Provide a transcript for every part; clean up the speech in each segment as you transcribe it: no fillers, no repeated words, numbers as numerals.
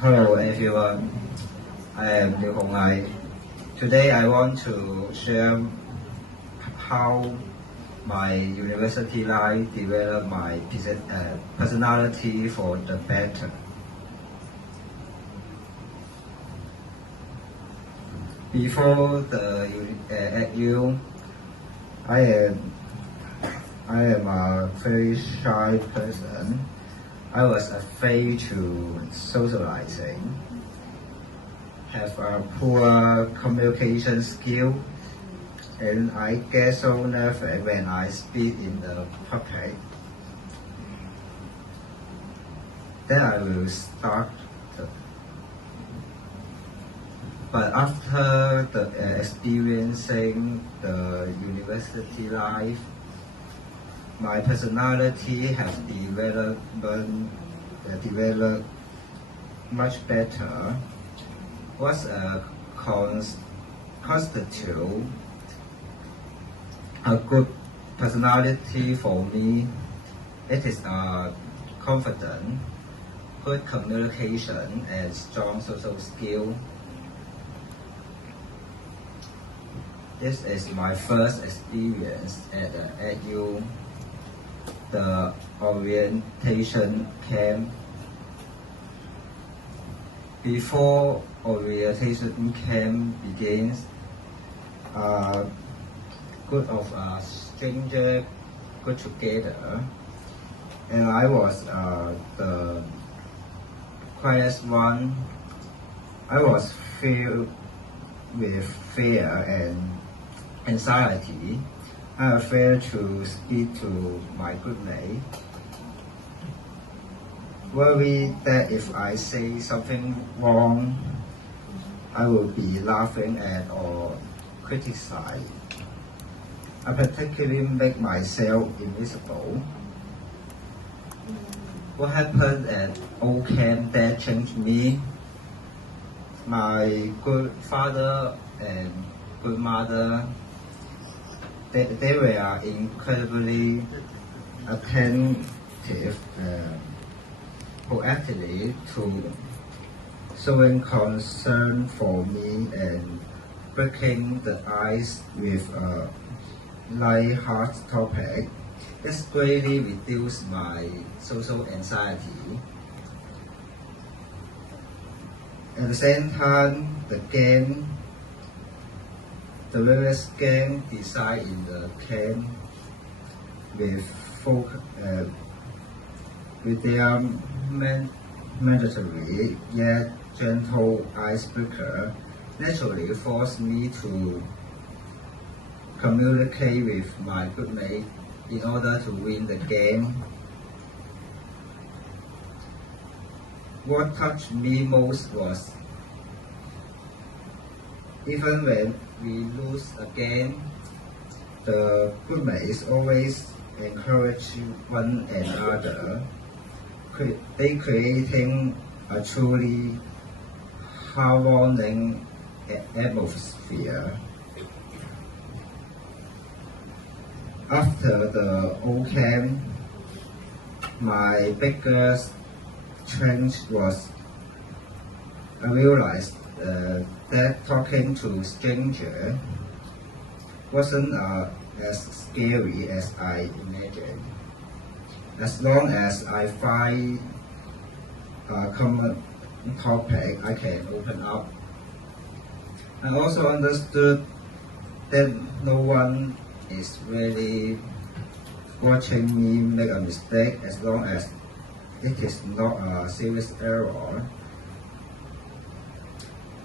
Hello everyone, I am Liu Hongai. Today I want to share how my university life developed my personality for the better. Before the ADU, I am a very shy person. I was afraid to socializing, have a poor communication skill, and I get so nervous when I speak in the public. Then I will start. But after experiencing the university life, my personality has developed much better. What's a constitute a good personality for me? It is confident, good communication, and strong social skill. This is my first experience at the ADU, the orientation camp. Before orientation camp begins, a group of strangers got together, and I was the quietest one. I was filled with fear and anxiety. I am afraid to speak to my good mate. Worried that if I say something wrong, I will be laughing at or criticized. I particularly make myself invisible. What happened at old camp that changed me? My good father and good mother, they were incredibly attentive, proactively to showing concern for me and breaking the ice with a light-hearted topic. This greatly reduced my social anxiety. At the same time, the various games designed in the camp with their mandatory yet gentle icebreaker naturally forced me to communicate with my good mate in order to win the game. What touched me most was, even when we lose a game, the good mates always encourage one another, they creating a truly harmonic atmosphere. After the old camp, my biggest change was I realized that talking to strangers wasn't as scary as I imagined. As long as I find a common topic, I can open up. I also understood that no one is really watching me make a mistake as long as it is not a serious error.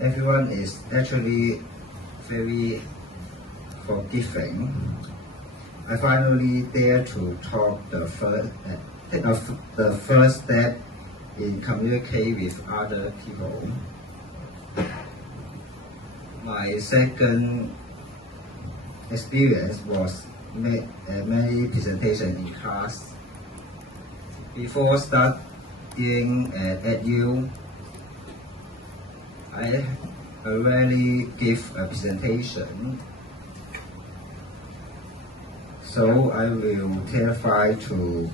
Everyone is actually very forgiving. I finally dare to talk the first step in communicating with other people. My second experience was many presentations in class. Before studying at ADU, I I rarely give a presentation, so I will terrify to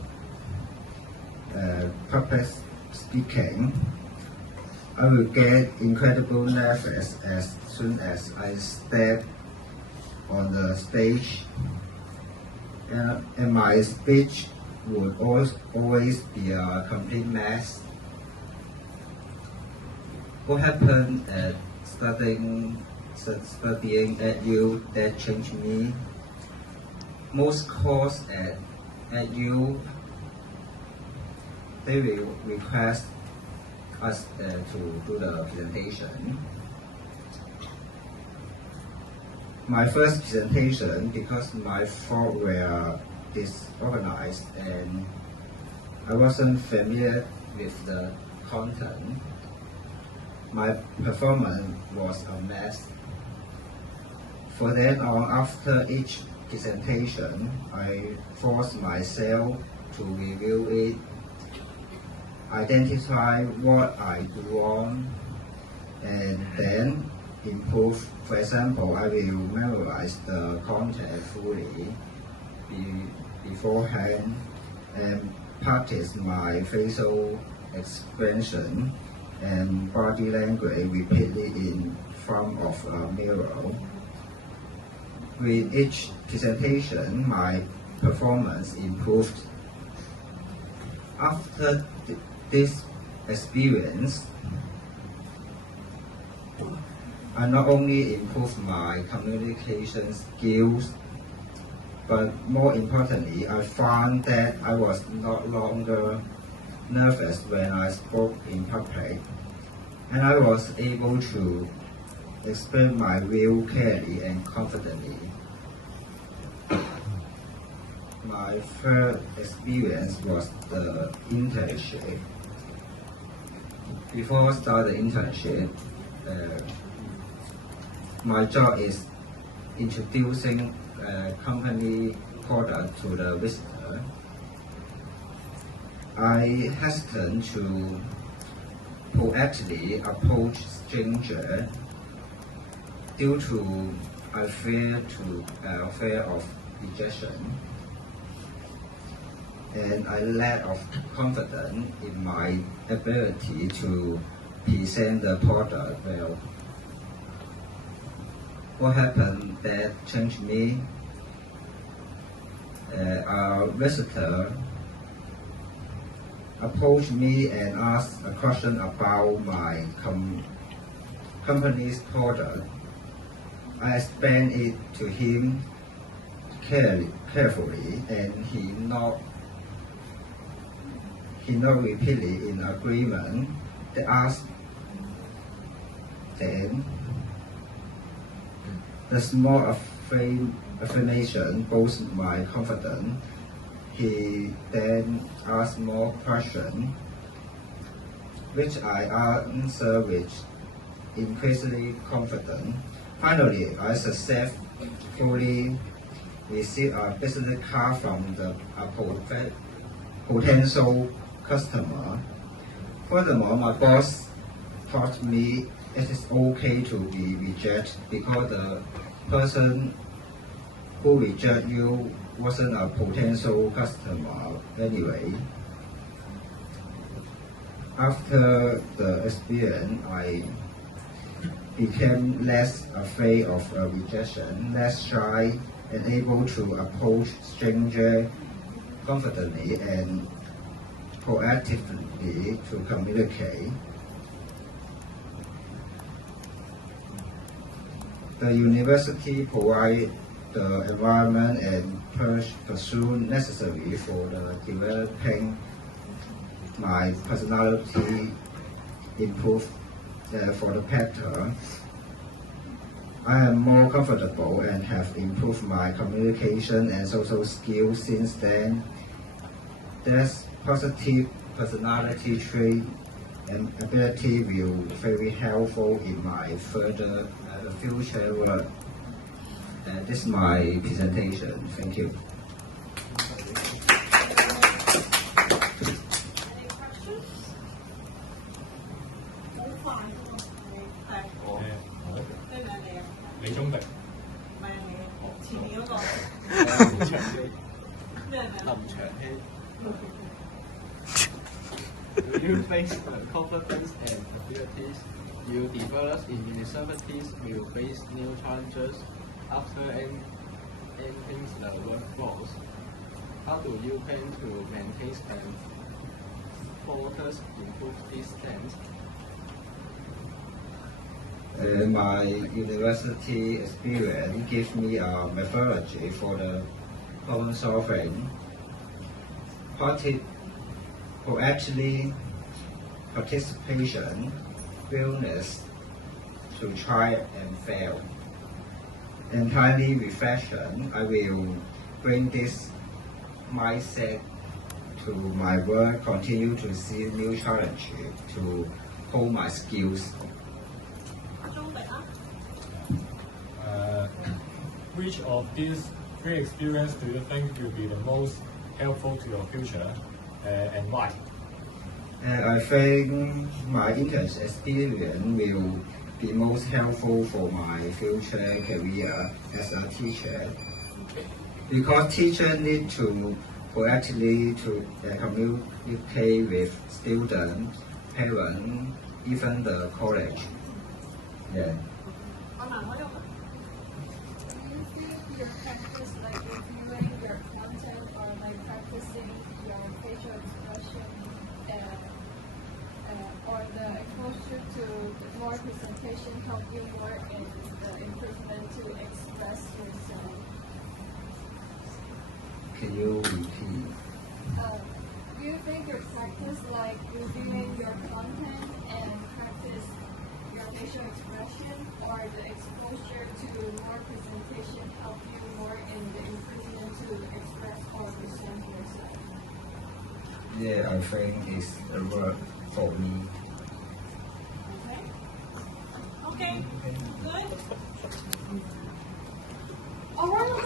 public speaking. I will get incredible nervous as soon as I step on the stage, and my speech would always be a complete mess. What happened at studying at U that changed me? Most courses at U, they will request us to do the presentation. My first presentation, because my thoughts were disorganized and I wasn't familiar with the content, my performance was a mess. For then on, after each presentation, I forced myself to review it, identify what I do wrong, and then improve. For example, I will memorize the content fully beforehand and practice my facial expression and body language repeatedly in front of a mirror. With each presentation, my performance improved. After this experience, I not only improved my communication skills, but more importantly, I found that I was no longer nervous when I spoke in public, and I was able to explain my view clearly and confidently. My third experience was the internship. Before starting the internship, my job is introducing company product to the visitor. I hesitant to proactively approach strangers due to a fear of rejection and a lack of confidence in my ability to present the product well. What happened that changed me? A visitor approached me and asked a question about my company's product. I explained it to him carefully, and he nodded repeatedly in agreement. They asked then. The small affirmation boosted my confidence. He then asked more questions, which I answered with increasingly confident. Finally, I successfully received a business card from a potential customer. Furthermore, my boss taught me it is okay to be rejected because the person who rejected you wasn't a potential customer anyway. After the experience, I became less afraid of rejection, less shy, and able to approach strangers confidently and proactively to communicate. The university provides the environment and pursuit necessary for the developing my personality improve for the better. I am more comfortable and have improved my communication and social skills since then. This positive personality trait and ability will be very helpful in my further future work. This is my presentation. Thank you. Any questions? 李宗迪。唔係前面嗰個林長希。咩名？林長希。Will you face the competence and abilities you develop in universities will face new challenges after entering the workforce? How do you plan to maintain and further improve these strengths? My university experience gives me a methodology for the problem solving. Proactively participation, willingness to try and fail, and timely reflection. I will bring this mindset to my work, continue to see new challenges to hold my skills. Which of these three experiences do you think will be the most helpful to your future, and why? I think my internship experience will be most helpful for my future career as a teacher, because teachers need to proactively to communicate with students, parents, even the college. Yeah. Do you think your practice, like reviewing your content or like practicing your facial expression, or the exposure to more presentation help you more in the improvement to express yourself? Can you repeat? Do you think your practice, like reviewing your content and practice your facial expression, or the exposure to more presentation help you more in the improvement to express or present yourself? Yeah, I think it's a work for me. Okay. Okay. Good. All right.